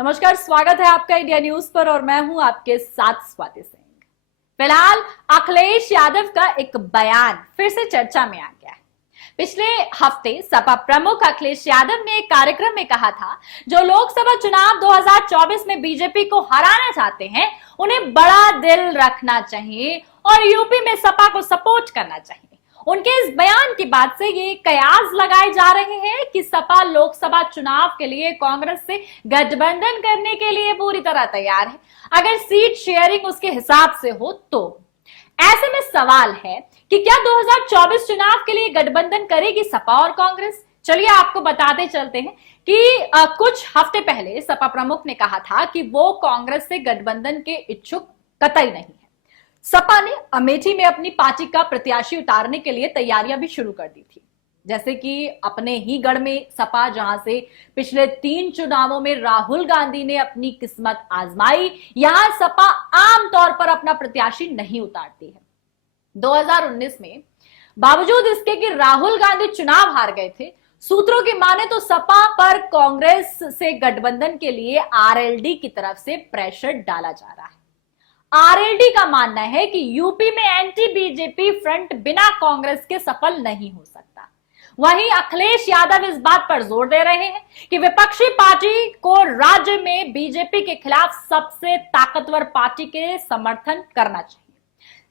नमस्कार, स्वागत है आपका इंडिया न्यूज पर और मैं हूं आपके साथ स्वाति सिंह। फिलहाल अखिलेश यादव का एक बयान फिर से चर्चा में आ गया है। पिछले हफ्ते सपा प्रमुख अखिलेश यादव ने एक कार्यक्रम में कहा था, जो लोकसभा चुनाव 2024 में बीजेपी को हराना चाहते हैं उन्हें बड़ा दिल रखना चाहिए और यूपी में सपा को सपोर्ट करना चाहिए। उनके इस बयान के बाद से ये कयास लगाए जा रहे हैं कि सपा लोकसभा चुनाव के लिए कांग्रेस से गठबंधन करने के लिए पूरी तरह तैयार है, अगर सीट शेयरिंग उसके हिसाब से हो तो। ऐसे में सवाल है कि क्या 2024 चुनाव के लिए गठबंधन करेगी सपा और कांग्रेस? चलिए आपको बताते चलते हैं कि कुछ हफ्ते पहले सपा प्रमुख ने कहा था कि वो कांग्रेस से गठबंधन के इच्छुक कतई नहीं है। सपा ने अमेठी में अपनी पार्टी का प्रत्याशी उतारने के लिए तैयारियां भी शुरू कर दी थी। जैसे कि अपने ही गढ़ में सपा, जहां से पिछले 3 चुनावों में राहुल गांधी ने अपनी किस्मत आजमाई, यहां सपा आमतौर पर अपना प्रत्याशी नहीं उतारती है। 2019 में बावजूद इसके कि राहुल गांधी चुनाव हार गए थे, सूत्रों की माने तो सपा पर कांग्रेस से गठबंधन के लिए आरएलडी की तरफ से प्रेशर डाला जा रहा है। आरएलडी का मानना है कि यूपी में एंटी बीजेपी फ्रंट बिना कांग्रेस के सफल नहीं हो सकता। वहीं अखिलेश यादव इस बात पर जोर दे रहे हैं कि विपक्षी पार्टी को राज्य में बीजेपी के खिलाफ सबसे ताकतवर पार्टी के समर्थन करना चाहिए।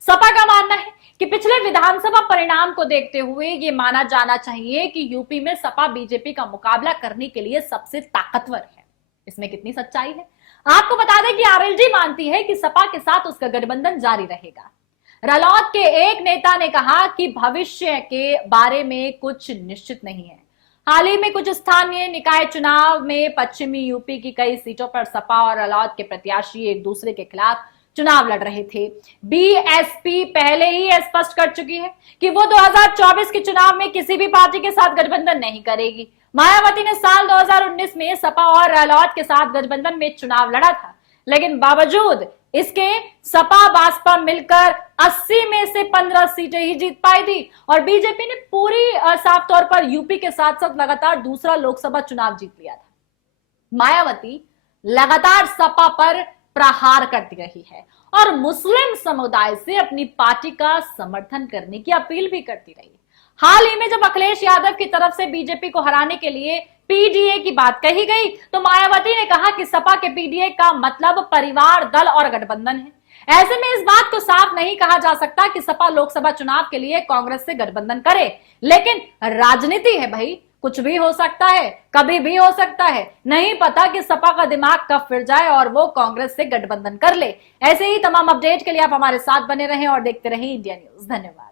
सपा का मानना है कि पिछले विधानसभा परिणाम को देखते हुए यह माना जाना चाहिए कि यूपी में सपा बीजेपी का मुकाबला करने के लिए सबसे ताकतवर है। इसमें कितनी सच्चाई है? आपको बता दें कि आरएलडी मानती है कि सपा के साथ उसका गठबंधन जारी रहेगा। रालोद के एक नेता ने कहा कि भविष्य के बारे में कुछ निश्चित नहीं है। हाल ही में कुछ स्थानीय निकाय चुनाव में पश्चिमी यूपी की कई सीटों पर सपा और रालोद के प्रत्याशी एक दूसरे के खिलाफ चुनाव लड़ रहे थे। बीएसपी पहले ही स्पष्ट कर चुकी है कि वो 2024 के चुनाव में किसी भी पार्टी के साथ गठबंधन नहीं करेगी। मायावती ने साल 2019 में सपा और रालोद के साथ गठबंधन में चुनाव लड़ा था, लेकिन बावजूद इसके सपा बासपा मिलकर 80 में से 15 सीटें ही जीत पाई थी और बीजेपी ने पूरी साफ तौर पर यूपी के साथ साथ लगातार दूसरा लोकसभा चुनाव जीत लिया था। मायावती लगातार सपा पर प्रहार करती रही है और मुस्लिम समुदाय से अपनी पार्टी का समर्थन करने की अपील भी करती रही। हाल ही में जब अखिलेश यादव की तरफ से बीजेपी को हराने के लिए पीडीए की बात कही गई, तो मायावती ने कहा कि सपा के पीडीए का मतलब परिवार, दल और गठबंधन है। ऐसे में इस बात को साफ नहीं कहा जा सकता कि सपा लोकसभा चुनाव के लिए कांग्रेस से गठबंधन करे, लेकिन राजनीति है भाई, कुछ भी हो सकता है, कभी भी हो सकता है। नहीं पता कि सपा का दिमाग कब फिर जाए और वो कांग्रेस से गठबंधन कर ले। ऐसे ही तमाम अपडेट के लिए आप हमारे साथ बने रहें और देखते रहें इंडिया न्यूज। धन्यवाद।